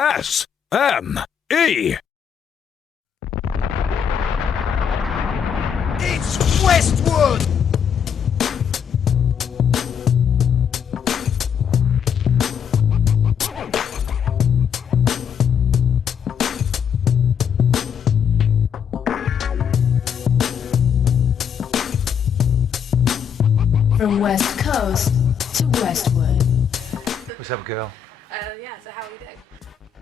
SME. It's Westwood! From West Coast to Westwood. What's up, girl? Yeah, so how are you doing?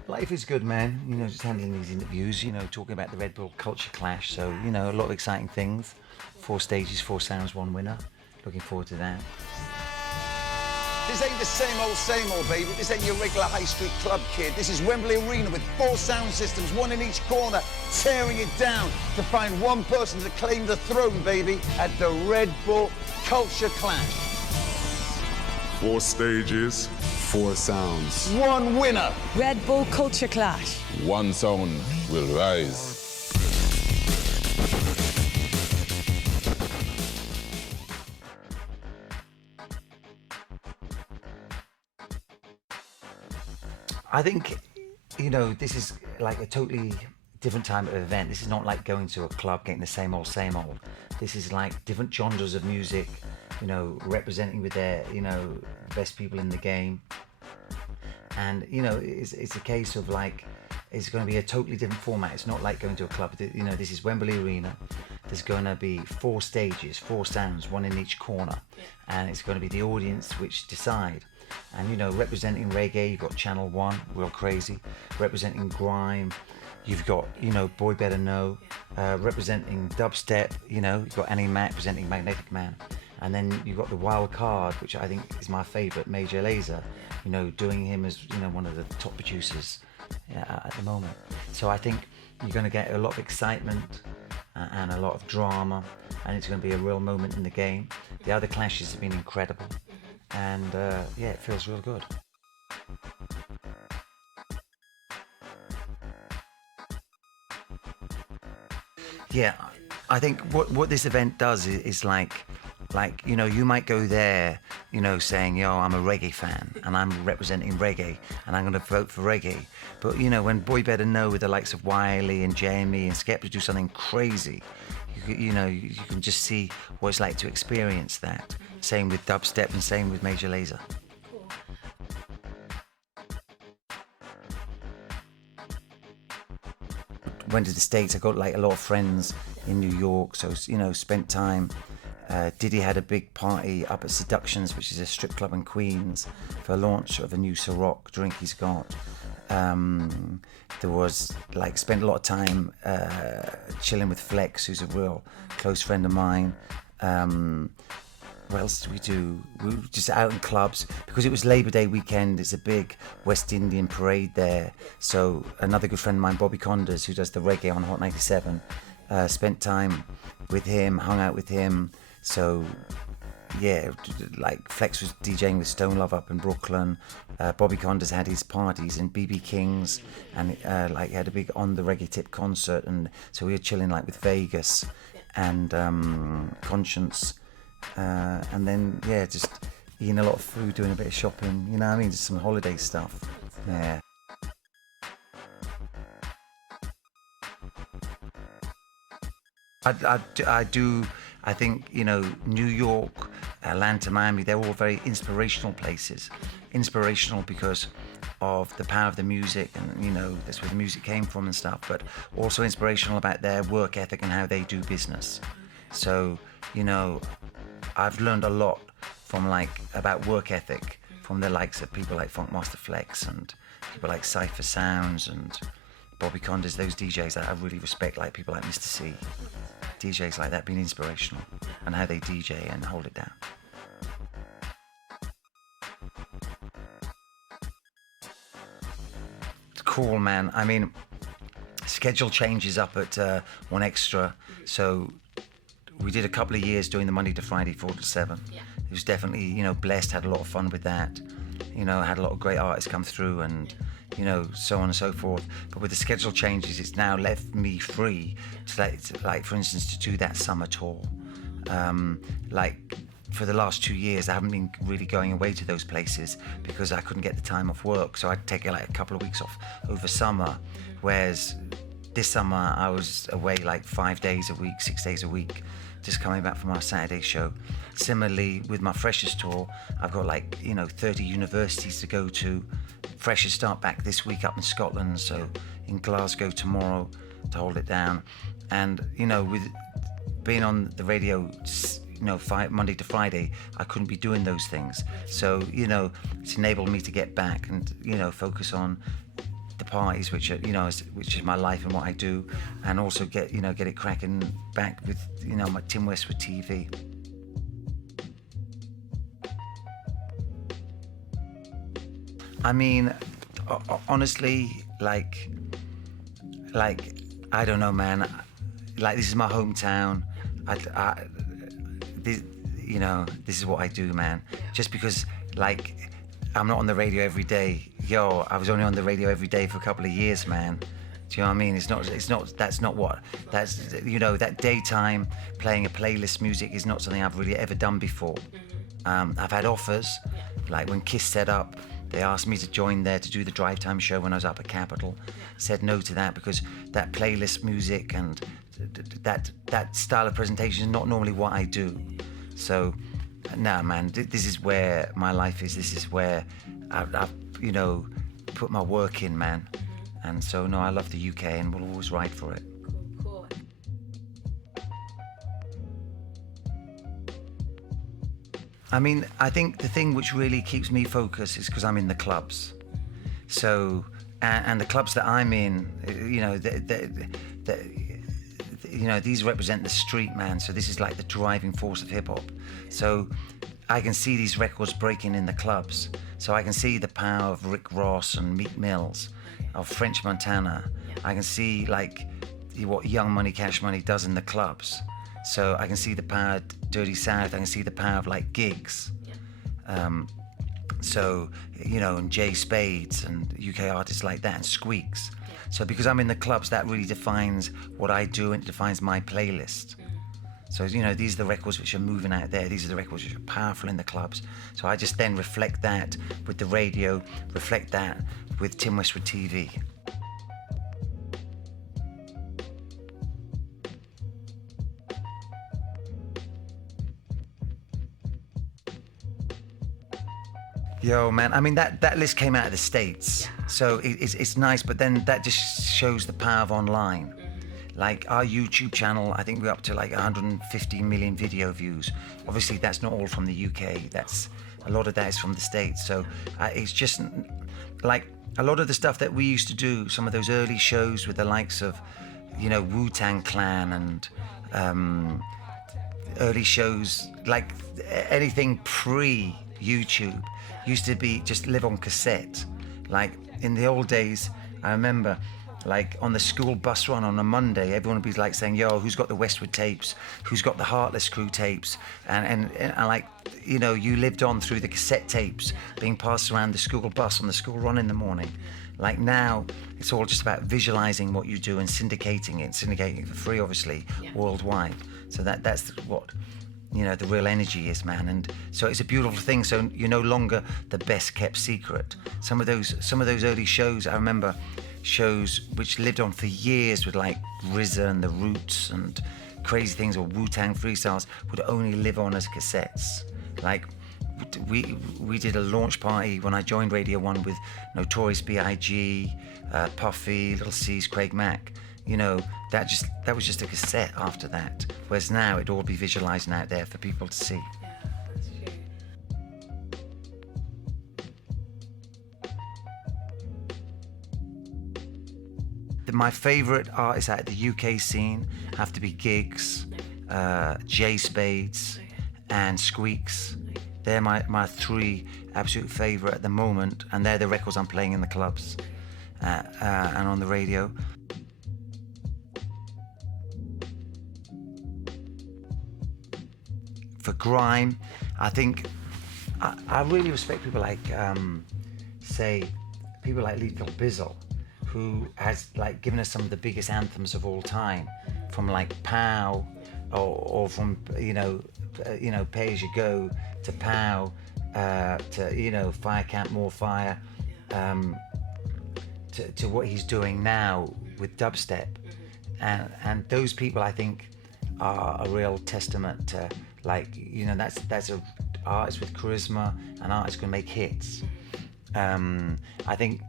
Life is good, man. You know, just handling these interviews, you know, talking about the Red Bull culture clash. So, you know, a lot of exciting things. 4 stages, 4 sounds, 1 winner. Looking forward to that. This ain't the same old, baby. This ain't your regular high street club, kid. This is Wembley Arena with 4 sound systems, 1 in each corner, tearing it down to find one person to claim the throne, baby, at the Red Bull Culture Clash. 4 stages, 4 sounds. 1 winner. Red Bull Culture Clash. 1 sound will rise. I think, you know, this is like a totally different type of event. This is not like going to a club, getting the same old. This is like different genres of music, you know, representing with their, you know, best people in the game. And, you know, it's a case of like, it's going to be a totally different format. It's not like going to a club. You know, this is Wembley Arena. There's going to be 4 stages, 4 sounds, 1 in each corner. And it's going to be the audience which decide. And, you know, representing reggae, you've got Channel 1, Real Crazy. Representing grime, you've got, you know, Boy Better Know. Representing dubstep, you know, you've got Annie Mac presenting Magnetic Man. And then you've got the wild card, which I think is my favourite, Major Lazer, you know, doing him as, you know, one of the top producers at the moment. So I think you're going to get a lot of excitement and a lot of drama, and it's going to be a real moment in the game. The other clashes have been incredible, and yeah, it feels real good. Yeah, I think what this event does is like, you know, you might go there, you know, saying, yo, I'm a reggae fan and I'm representing reggae and I'm going to vote for reggae. But, you know, when Boy Better Know with the likes of Wiley and Jamie and Skepta do something crazy, you know, you can just see what it's like to experience that. Same with dubstep and same with Major Lazer. Went to the States. I got like a lot of friends in New York, so, you know, spent time. Diddy had a big party up at Seductions, which is a strip club in Queens, for a launch of a new Ciroc drink he's got. There was like, spent a lot of time chilling with Flex, who's a real close friend of mine. What else did we do? We were just out in clubs because it was Labor Day weekend. It's a big West Indian parade there. So another good friend of mine, Bobby Condas, who does the reggae on Hot 97, spent time with him, hung out with him. So yeah, like Flex was DJing with Stone Love up in Brooklyn. Bobby Condas had his parties in BB King's, and like had a big On the Reggae Tip concert, and so we were chilling like with Vegas and Conscience. And then, yeah, just eating a lot of food, doing a bit of shopping, you know what I mean? Just some holiday stuff. Yeah. I think, you know, New York, Atlanta, Miami, they're all very inspirational places. Inspirational because of the power of the music, and, you know, that's where the music came from and stuff, but also inspirational about their work ethic and how they do business. So, you know, I've learned a lot from about work ethic from the likes of people like Funkmaster Flex and people like Cypher Sounds and Bobby Condas, those DJs that I really respect, like people like Mr. C. DJs like that being inspirational and how they DJ and hold it down. It's cool, man. I mean, schedule changes up at 1 Extra, so we did a couple of years doing the Monday to Friday 4 to 7. Yeah. It was definitely, you know, blessed, had a lot of fun with that. You know, had a lot of great artists come through and, you know, so on and so forth. But with the schedule changes, it's now left me free to, like for instance, to do that summer tour. Like for the last 2 years, I haven't been really going away to those places because I couldn't get the time off work. So I'd take like a couple of weeks off over summer. Whereas this summer, I was away like 5 days a week, 6 days a week, just coming back from our Saturday show. Similarly, with my Freshers tour, I've got like, 30 universities to go to. Freshers start back this week up in Scotland, so in Glasgow tomorrow to hold it down. And, with being on the radio, Monday to Friday, I couldn't be doing those things. So, it's enabled me to get back and, focus on the parties, which are, which is my life and what I do, and also get it cracking back with, my Tim Westwood TV. I mean, honestly, like, I don't know, man. Like, this is my hometown. This is what I do, man. Just because, like, I'm not on the radio every day. I was only on the radio every day for a couple of years, man. Do you know what I mean? That daytime playing a playlist music is not something I've really ever done before. I've had offers, like when Kiss set up, they asked me to join there to do the drive time show when I was up at Capitol. Said no to that because that playlist music and that style of presentation is not normally what I do. So, nah, man, this is where my life is. This is where I've put my work in, man. And so, no, I love the UK and will always ride for it. Cool. I mean, I think the thing which really keeps me focused is because I'm in the clubs. So, and the clubs that I'm in, these represent the street, man. So this is like the driving force of hip hop. So I can see these records breaking in the clubs. So I can see the power of Rick Ross and Meek Mills, of French Montana. I can see like what Young Money, Cash Money does in the clubs. So I can see the power of Dirty South. I can see the power of like gigs. And Jay Spades and UK artists like that and Squeaks. So because I'm in the clubs, that really defines what I do and it defines my playlist. So, these are the records which are moving out there. These are the records which are powerful in the clubs. So I just then reflect that with the radio, reflect that with Tim Westwood TV. Yo, man, I mean, that list came out of the States. So it's nice, but then that just shows the power of online. Like our YouTube channel, I think we're up to like 150 million video views. Obviously, that's not all from the UK. A lot of that is from the States. So it's just like a lot of the stuff that we used to do, some of those early shows with the likes of, Wu-Tang Clan and early shows, like anything pre-YouTube used to be just live on cassette. Like in the old days, I remember like on the school bus run on a Monday, everyone would be like saying, yo, who's got the Westwood tapes? Who's got the Heartless Crew tapes? And like, you lived on through the cassette tapes being passed around the school bus on the school run in the morning. Like now, it's all just about visualizing what you do and syndicating it for free, obviously, worldwide. So that's what, the real energy is, man. And so it's a beautiful thing. So you're no longer the best kept secret. Some of those early shows, I remember shows which lived on for years with like RZA and The Roots and crazy things, or Wu-Tang freestyles, would only live on as cassettes. Like we did a launch party when I joined Radio 1 with Notorious B.I.G., Puffy, Little C's, Craig Mack. That was just a cassette after that. Whereas now it'd all be visualizing out there for people to see. Yeah, that's true. My favourite artists out of the UK scene have to be Giggs, Jay Spades, and Squeaks. They're my three absolute favourite at the moment, and they're the records I'm playing in the clubs and on the radio. For grime, I think I really respect people like, people like Lethal Bizzle, who has like given us some of the biggest anthems of all time, from like Pow, or from Pay As You Go, to Pow, to, Fire Camp More Fire, to what he's doing now with dubstep. And those people, I think, are a real testament to, that's an artist with charisma, an artist can make hits. I think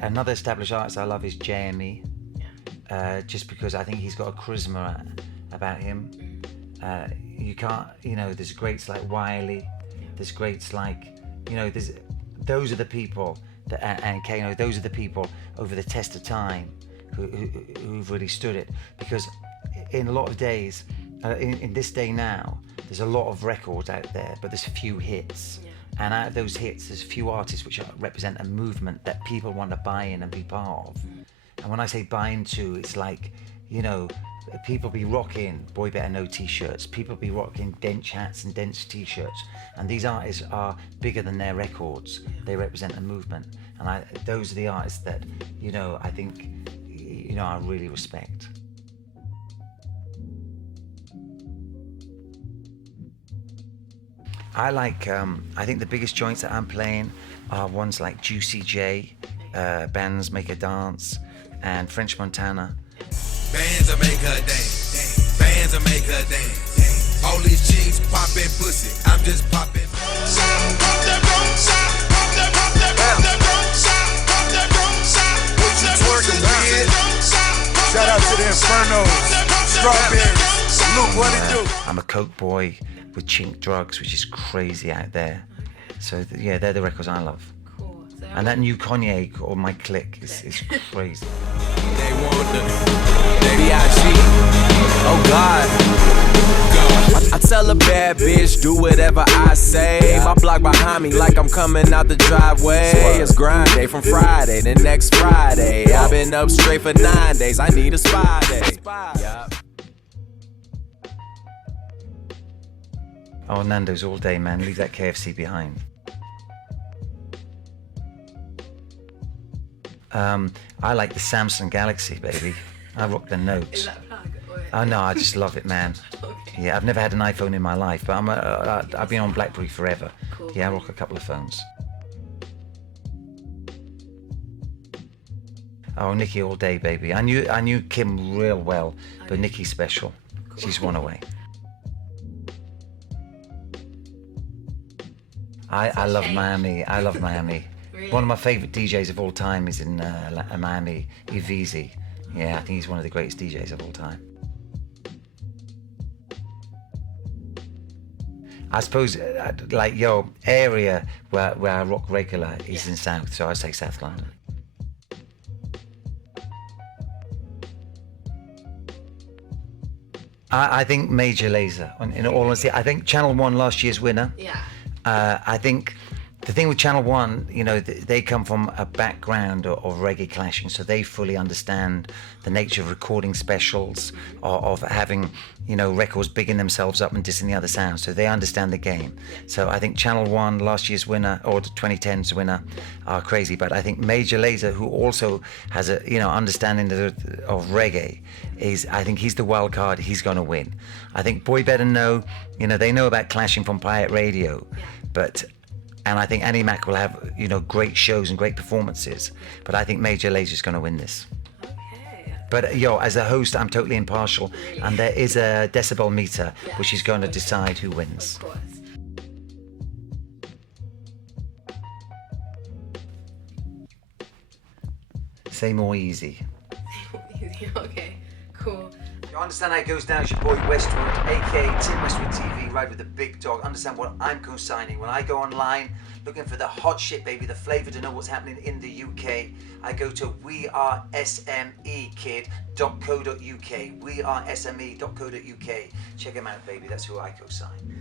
another established artist I love is JME, just because I think he's got a charisma about him. You can't, there's greats like Wiley, there's greats like, those are the people that, and Kano, those are the people over the test of time who've really stood it. Because in a lot of days, in this day now, there's a lot of records out there, but there's few hits. And out of those hits, there's few artists which represent a movement that people want to buy in and be part of. And when I say buy into, it's like, people be rocking Boy Better Know t-shirts, people be rocking Dench hats and Dench t-shirts, and these artists are bigger than their records. They represent a movement, and those are the artists that, I think, I really respect. I think the biggest joints that I'm playing are ones like Juicy J, Bands Make a Dance, and French Montana. Bands will make her dance. Bands will make her dance. All these chicks poppin' pussy. I'm just poppin'. What you twerking, kid? Shout out to the Infernos, Strawberries. Luke, what it do? I'm a coke boy with Chink Drugs, which is crazy out there. So they're the records I love. Cool. So And that new Kanye or My Click is crazy. They want the B.I.G. Oh God. I tell a bad bitch, do whatever I say. My block behind me like I'm coming out the driveway. It's grind day from Friday to next Friday. I've been up straight for 9 days. I need a spy day. Yeah. Oh, Nando's all day, man. Leave that KFC behind. I like the Samsung Galaxy, baby. I rock the Note. Is that plug? Oh no, I just love it, man. Okay. Yeah, I've never had an iPhone in my life, but I've been on BlackBerry forever. Cool. Yeah, I rock a couple of phones. Oh, Nikki all day, baby. I knew Kim real well, but Nikki's special. Cool. She's one away. I love Miami. I love Miami. Really? One of my favorite DJs of all time is in Miami, Evizi. Yeah, I think he's one of the greatest DJs of all time. I suppose, area where I rock regular is in South, so I say South London. I think Major Lazer, in all honesty. I think Channel 1 last year's winner. Yeah. I think the thing with Channel 1, they come from a background of reggae clashing, so they fully understand the nature of recording specials, of having, records bigging themselves up and dissing the other sounds, so they understand the game. So I think Channel 1, last year's winner, or the 2010's winner, are crazy, but I think Major Lazer, who also has a, understanding of reggae, I think he's the wild card, he's going to win. I think Boy Better Know, they know about clashing from Pirate Radio, and I think Annie Mac will have, great shows and great performances. But I think Major Lazer's going to win this. Okay. But as a host, I'm totally impartial, and there is a decibel meter, which is going to decide who wins. Of course. Say more easy. Okay. Cool. You understand how it goes down? It's your boy Westwood, aka Tim Westwood TV, ride with the big dog. Understand what I'm co-signing. When I go online looking for the hot shit, baby, the flavour to know what's happening in the UK, I go to wearesmekid.co.uk. Wearesme.co.uk. Check them out, baby. That's who I co-sign.